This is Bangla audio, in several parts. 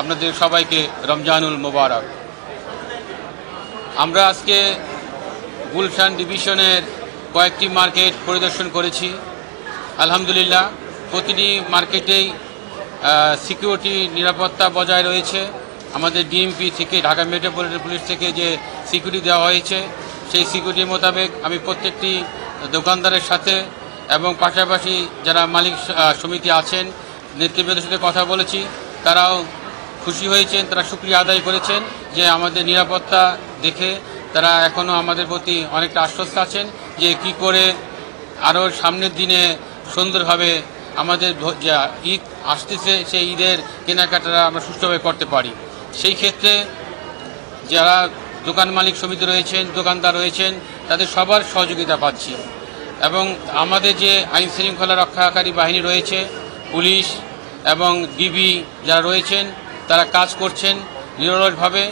আপনাদের সবাইকে রমজানুল মোবারক। আমরা আজকে গুলশান ডিভিশনের কয়েকটি মার্কেট পরিদর্শন করেছি। আলহামদুলিল্লাহ প্রতিটি মার্কেটেই সিকিউরিটি নিরাপত্তা বজায় রয়েছে। আমাদের ডিএমপি থেকে, ঢাকা মেট্রোপলিটন পুলিশ থেকে যে সিকিউরিটি দেওয়া হয়েছে সেই সিকিউরিটি মোতাবেক আমি প্রত্যেকটি দোকানদারের সাথে এবং পাশাপাশি যারা মালিক সমিতি আছেন নেতৃবৃন্দের সাথে কথা বলেছি। তারাও খুশি হয়েছেন, তারা শুকরিয়া আদায় করেছেন যে আমাদের নিরাপত্তা দেখে তারা এখনও আমাদের প্রতি অনেকটা আশ্বস্ত আছেন যে কি করে আরও সামনের দিনে সুন্দরভাবে আমাদের যে ঈদ আসতেছে সেই ঈদের কেনাকাটা আমরা সুষ্ঠুভাবে করতে পারি। সেই ক্ষেত্রে যারা দোকান মালিক সমিতি রয়েছেন, দোকানদার রয়েছেন, তাদের সবার সহযোগিতা পাচ্ছি এবং আমাদের যে আইন শৃঙ্খলা রক্ষাকারী বাহিনী রয়েছে, পুলিশ এবং ডিবি যারা রয়েছেন তারা কাজ করছেন নিরলসভাবে।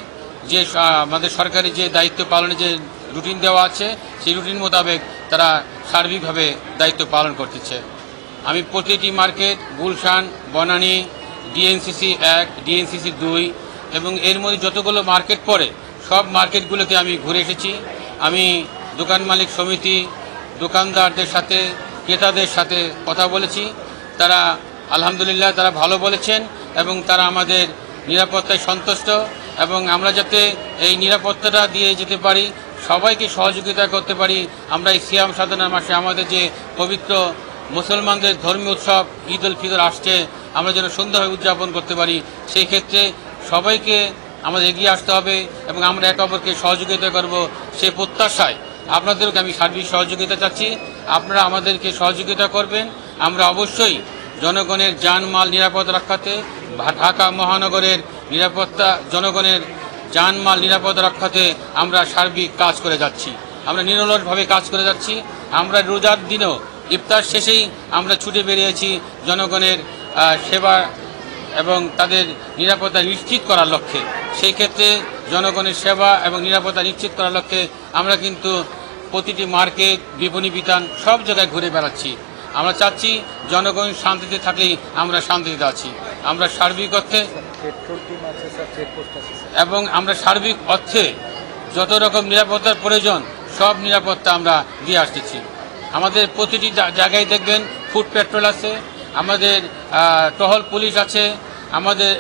যে আমাদের সরকারি যে দায়িত্ব পালনের যে রুটিন দেওয়া আছে সেই রুটিন মোতাবেক তারা সার্বিকভাবে দায়িত্ব পালন করতেছে। আমি প্রতিটি market Gulshan, Banani, DNCC 1, DNCC 2 এবং এর মধ্যে যতগুলো মার্কেট পড়ে সব মার্কেটগুলোতে আমি ঘুরে এসেছি। আমি দোকান মালিক সমিতি, দোকানদারদের সাথে, ক্রেতাদের সাথে কথা বলেছি। তারা আলহামদুলিল্লাহ তারা ভালো বলেছেন এবং তারা আমাদের নিরাপত্তায় সন্তুষ্ট এবং আমরা যাতে এই নিরাপত্তাটা দিয়ে যেতে পারি, সবাইকে সহযোগিতা করতে পারি। আমরা এই সিয়াম সাধনার মাসে আমাদের যে পবিত্র মুসলমানদের ধর্মীয় উৎসব ঈদ উল ফিতর আসছে, আমরা যেন সুন্দরভাবে উদযাপন করতে পারি, সেই ক্ষেত্রে সবাইকে আমাদের এগিয়ে আসতে হবে এবং আমরা একে অপরকে সহযোগিতা করব সে প্রত্যাশায় আপনাদেরকে আমি সার্বিক সহযোগিতা চাচ্ছি। আপনারা আমাদেরকে সহযোগিতা করবেন। আমরা অবশ্যই জনগণের জানমাল নিরাপদ রক্ষাতে, ঢাকা মহানগরের নিরাপত্তা, জনগণের জানমাল নিরাপদ রক্ষাতে আমরা সার্বিক কাজ করে যাচ্ছি। আমরা নিরলসভাবে কাজ করে যাচ্ছি। আমরা রোজার দিনও ইফতার শেষেই আমরা ছুটে বেরিয়েছি জনগণের সেবা এবং তাদের নিরাপত্তা নিশ্চিত করার লক্ষ্যে। সেই ক্ষেত্রে জনগণের সেবা এবং নিরাপত্তা নিশ্চিত করার লক্ষ্যে আমরা কিন্তু প্রতিটি মার্কেট, বিপণী বিতান সব জায়গায় ঘুরে বেড়াচ্ছি। আমরা চাচ্ছি জনগণ শান্তিতে থাকলেই আমরা শান্তিতে আছি। আমরা সার্বিক অর্থে এবং আমরা সার্বিক অর্থে যত রকম নিরাপত্তার প্রয়োজন সব নিরাপত্তা আমরা দিয়ে আসতেছি। আমাদের প্রতিটি জায়গায় দেখবেন ফুট পেট্রোল আছে, আমাদের টহল পুলিশ আছে, আমাদের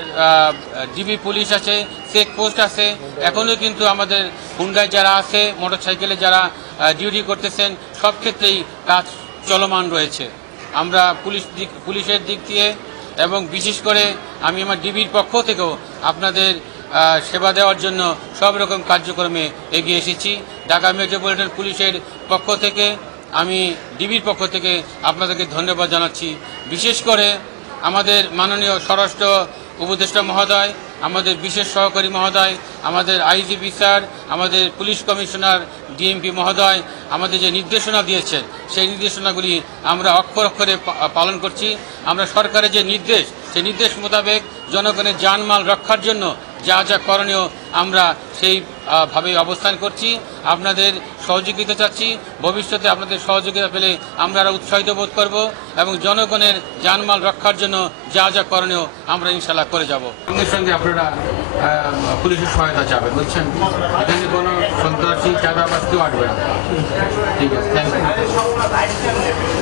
ডিবি পুলিশ আছে, চেকপোস্ট আছে। এখনও কিন্তু আমাদের হুন্ডায় যারা আছে, মোটরসাইকেলে যারা ডিউটি করতেছেন, সব ক্ষেত্রেই কাজ চলমান রয়েছে। আমরা পুলিশের দিক দিয়ে এবং বিশেষ করে আমি আমার ডিবির পক্ষ থেকেও আপনাদের সেবা দেওয়ার জন্য সব রকম কার্যক্রমে এগিয়ে এসেছি। ঢাকা মেট্রোপলিটন পুলিশের পক্ষ থেকে, আমি ডিবির পক্ষ থেকে আপনাদেরকে ধন্যবাদ জানাচ্ছি। বিশেষ করে আমাদের মাননীয় স্বরাষ্ট্র উপদেষ্টা মহোদয়, আমাদের বিশেষ সহকারী মহোদয়, আমাদের আইজিপি স্যার, আমাদের পুলিশ কমিশনার ডিএমপি মহোদয় আমাদের যে নির্দেশনা দিয়েছেন সেই নির্দেশনাগুলি আমরা অক্ষর অক্ষরে পালন করছি। আমরা সরকারের যে নির্দেশ সেই নির্দেশ মোতাবেক জনগণের জানমাল রক্ষার জন্য যা যা করণীয় আমরা সেইভাবে অবস্থান করছি। আপনাদের সহযোগিতা চাচ্ছি। ভবিষ্যতে আপনাদের সহযোগিতা পেলে আমরা আরও উৎসাহিত বোধ করব এবং জনগণের জানমাল রক্ষার জন্য যা যা করণীয় আমরা ইনশাল্লাহ করে যাব। সঙ্গে সঙ্গে আপনারা পুলিশের সহায়তা চাবেন, বুঝছেন? এখানে কোনো সন্ত্রাসী চাঁদাবাজ কেউ আসবে না। ঠিক আছে, থ্যাংক ইউ।